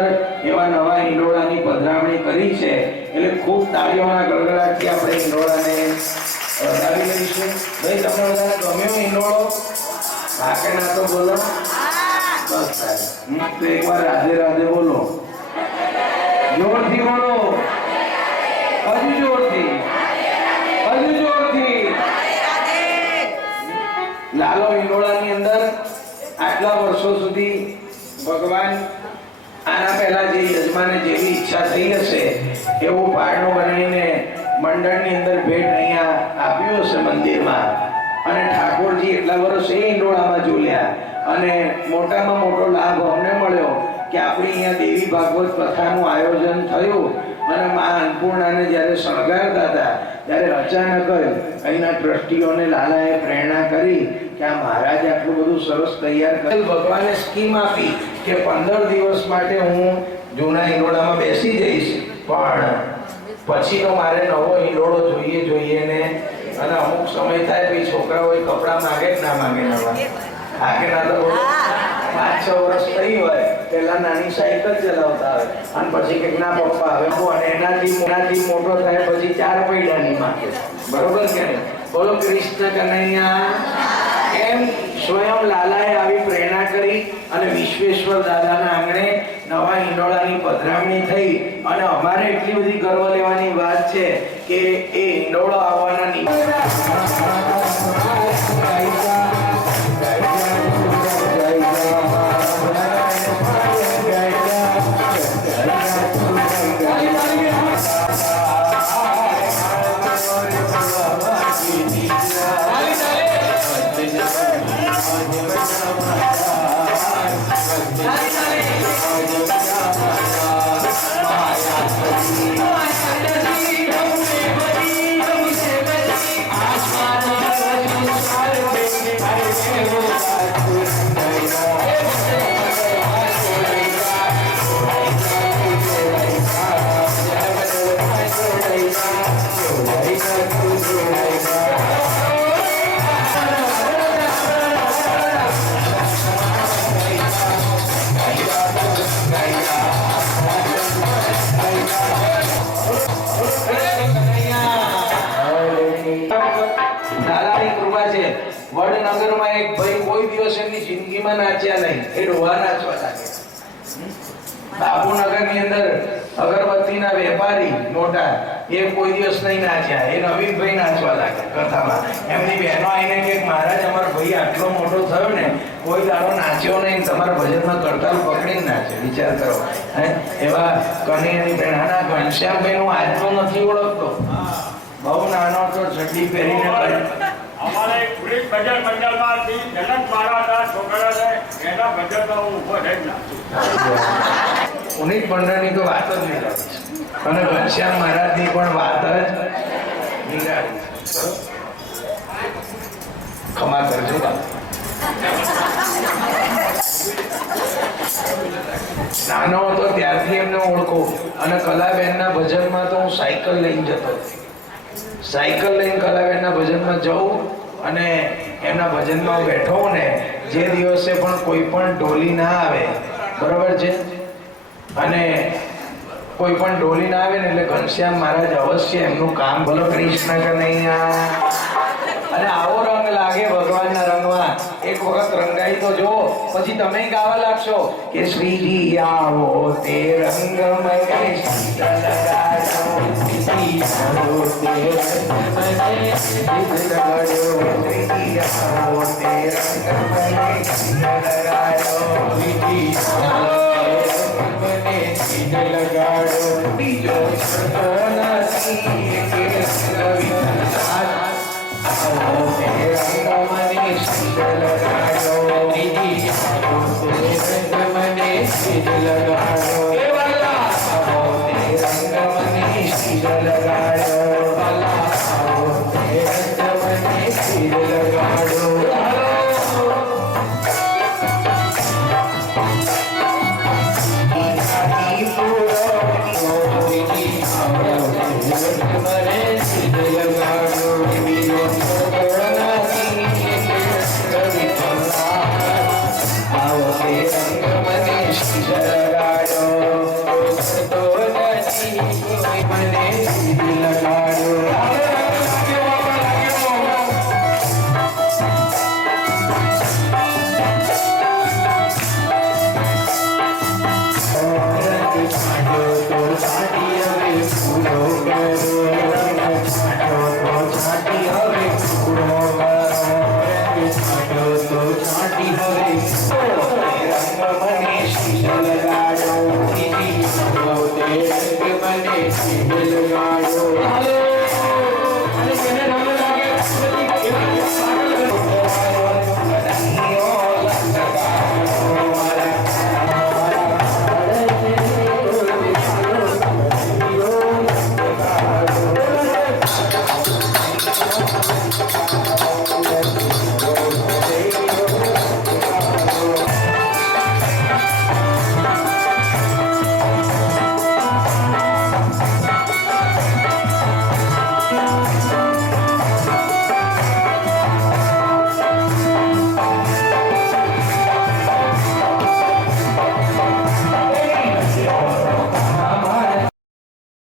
અંદર એવા નવા હિંડોળાની પધરામણી કરી છે, એટલે ખૂબ તાળીઓના ગળગળાટથી આપણે હિંડોળાને વધાવી લઈશું. ભાઈ તમને બધાને ગમ્યો હિંડોળો? હા કે ના તો બોલો. બસ સાહેબ, તો એકવાર રાધે રાધે બોલો, જોરથી બોલો, હજુ જોરથી, હજુ જોરથી. લાલો હિંડોળાની અંદર આટલા વર્ષો સુધી ભગવાન આના પહેલા જે યજમાને જેવી ઈચ્છા થઈ હશે એવું પારણું બનાવીને મંડળની અંદર ભેટ અહીંયા આપ્યું હશે મંદિરમાં, અને ઠાકોરજી એટલા વર્ષ એ હિંડોળામાં ઝૂલ્યા, અને મોટામાં મોટો લાભ અમને મળ્યો કે આપણી અહીંયા દેવી ભાગવત કથાનું આયોજન થયું, અને મા અન્નપૂર્ણાને જ્યારે શણગારતા હતા ત્યારે અચાનક જ અહીંના ટ્રસ્ટીઓને લાલાએ પ્રેરણા કરી કે આ મહારાજ આટલું બધું સરસ તૈયાર કર્યું. ભગવાને સ્કીમ આપી કે 15 દિવસ માટે હું જૂના હિંડોળામાં બેસી જઈશ, પણ પછી તો મારે નવો હિંડોળો જોઈએ ને, અને અમુક સમય થાય પછી છોકરાઓ કપડાં માગે કે ના માગે નવા. હા કે ના તો 5-6 વર્ષ થઈ હોય પેલા નાની સાયકલ ચલાવતા હોય, અને પછી કે ના પપ્પા હવે અને એનાથી મોટો થાય પછી 4 પૈડાની માંગે. બરોબર કે નહીં? બોલો કૃષ્ણ કનૈયા. એમ સ્વયં લાલાએ આવી પ્રેરણા કરી અને વિશ્વેશ્વર દાદાના આંગણે નવા હિંડોળાની પધરામણી થઈ, અને અમારે એટલી બધી ગર્વ લેવાની વાત છે કે એ હિંડોળો આવવાના વડનગરમાં એક ભાઈ કોઈ દિવસ એમની જિંદગીમાં નાચ્યા નહીં, એ ડોહા નાચવા લાગે. બાપુનગરની અંદર અગરબત્તીના વેપારી મોટા એ કોઈ દિવસ નહીં નાચ્યા, એ નવીનભાઈ નાચવા લાગે કથામાં. એમની બહેનો આવીને કે મહારાજ અમારો ભાઈ આટલો મોટો થયો ને કોઈ દાડો નાચ્યો નહીં, તમારા ભજનમાં કરતાલ પકડીને નાચે. વિચાર કરો. એવા કનૈયાની બહેનાના ઘનશ્યામભાઈ હું આજનો નથી ઓળખતો, બહુ નાનો તો ચડ્ડી પહેરીને અમારે પુલિસ બજાર મંડળમાંથી જનક મારા છોકરાને એના બજારમાં હું ઉભો થઈ નાખું. પુનિત મંડળની તો વાત જ નહીં લાગે, અને ઘનશ્યામ મહારાજની પણ વાત જ નિરાળી. ખમા કરજો. નાનો હતો ત્યારથી એમને ઓળખો, અને કલાબેનના ભજનમાં તો હું સાયકલ લઈને જતો. સાયકલ લઈને કલાબેનના ભજનમાં જવું, અને એમના ભજનમાં બેઠો ને જે દિવસે પણ કોઈ પણ ઢોલી ના આવે, બરોબર છે, અને કોઈ પણ ઢોલી ના આવે ને એટલે ઘનશ્યામ મહારાજ અવશ્ય એમનું કામ. બોલો કૃષ્ણ કનૈયા. અને આવો રંગ લાગે ભગવાનના રંગમાં, એક વખત રંગાઈ તો જો, પછી તમે ગાવા લાગશો કે શ્રીજી આવો તે રંગ મને Jai છાંટો તો છાંટી હવે રંગ મને શીશ લગાડો તે રંગ મને શીલ ગાડો